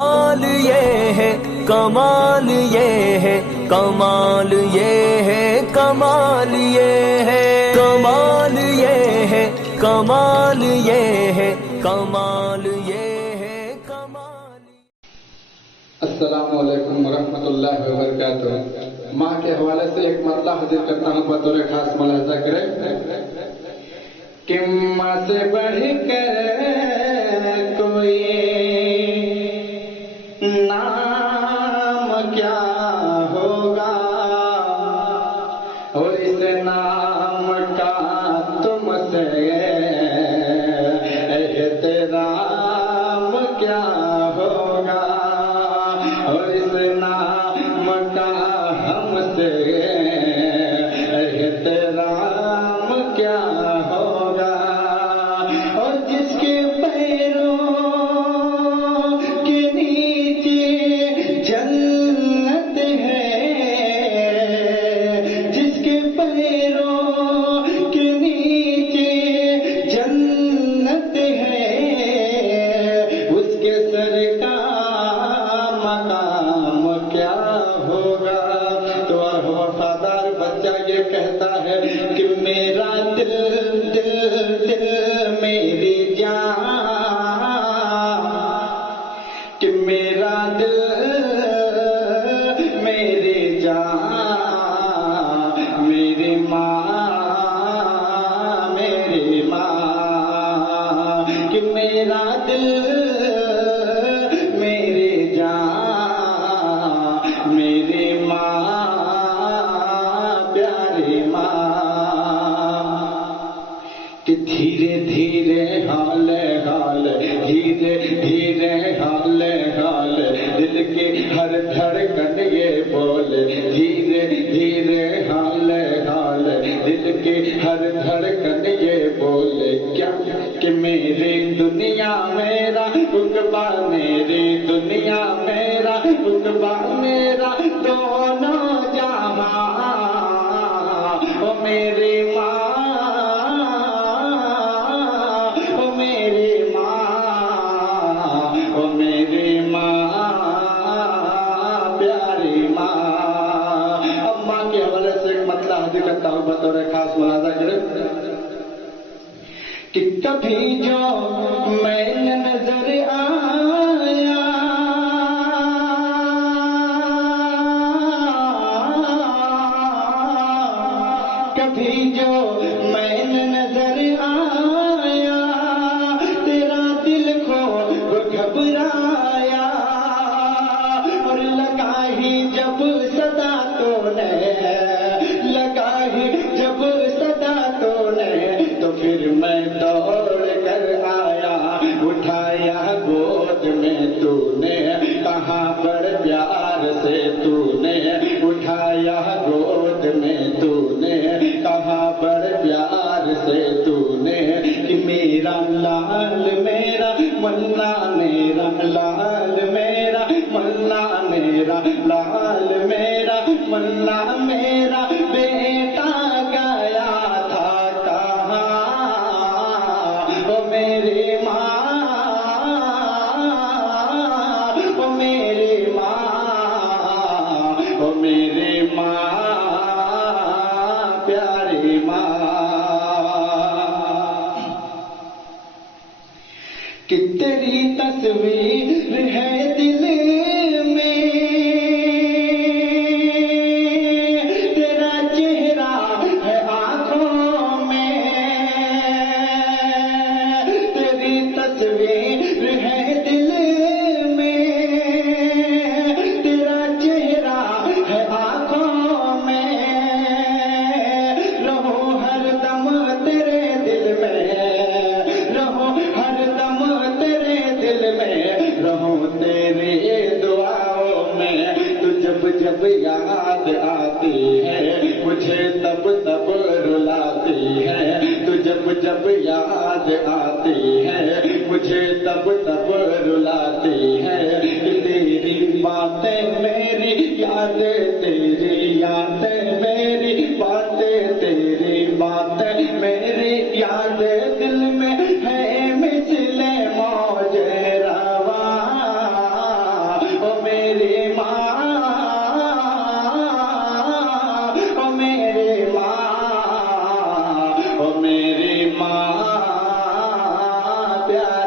کمال یہ ہے کمال یہ ہے کمال یہ ہے کمال یہ ہے کمال یہ ہے کمال یہ ہے کمال یہ ہے کمال. السلام علیکم ورحمۃ اللہ وبرکاتہ. ماں کے حوالے سے ایک مطلب حاضر کرتا ہوں، بطور خاص ملاحظہ کریں کہ ماں سے بڑھ کر کوئی نام کیا ہوگا، اور اس نام کا تم سے احترام کیا ہوگا، اور اس نام کا ہم سے احترام کیا ہوگا. اور جس کے پیروں کے نیچے جنت ہے، جس کے پیروں کے نیچے جنت ہے، اس کے سر کا مقام کیا ہوگا. تو وفادار بچہ یہ کہتا ہے کہ میرا دل دل دل میری جان، کہ میرا دل میری جان، میری ماں میری ماں، کہ میرا دل میری جان، میری ماں پیاری ماں. کہ دھیرے دھیرے حال حال دھیرے دھیرے حال حال دل کی ہر دھڑکن یہ بولے، دھیرے دھیرے حال حال دل کی ہر دھڑکن یہ بولے. کیا کہ میری دنیا میرا رقبہ، میری دنیا میرا رقبہ، میرا دونوں جہاں، او میری ماں، او میری ماں، او میری ماں پیاری ماں. اب ماں کے حوالے سے ایک مطلب حاضر کرتا ہوں، بطور خاص ملاحظہ کریں کہ کبھی جو میں نظر آیا، کبھی جو میں نظر آیا، تیرا دل کو گھبرایا، اور لگا ہی جب صدا تو نے، لگا ہی جب صدا تو نے، تو پھر میں دوڑ کر آیا، اٹھایا گود میں تو نے، کہاں پر پیار سے تو نے اٹھایا گود میں تو نے، کہاں پر پیار سے تو نے. کہ میرا لال میرا منا، میرا لال میرا منا، میرا لال میرا منا، میرا بیٹا گیا تھا کہاں، او میری ماں، او میری ماں، او میری ماں پیاری ماں. کہ تیری تصویر ہے دل میں، تیرا چہرہ ہے آنکھوں میں، تیری تصویر ہے دل میں، تیرا چہرہ ہے آنکھوں میں، رہو ہر دم تیرے دل میں، رہو ہر دم تیرے دل میں، رہو تیری دعاؤں میں. تو جب جب یاد آتی ہے مجھے تب تب رلاتی ہے، تو جب جب یاد آتی ہے مجھے تب تب رلاتی ہے. تیری باتیں میری یادیں، تیری یادیں میری باتیں، تیری باتیں میری یادیں دل میں ہے مثل موج رواں. او میری ماں، او میری ماں، او میری ماں پیاری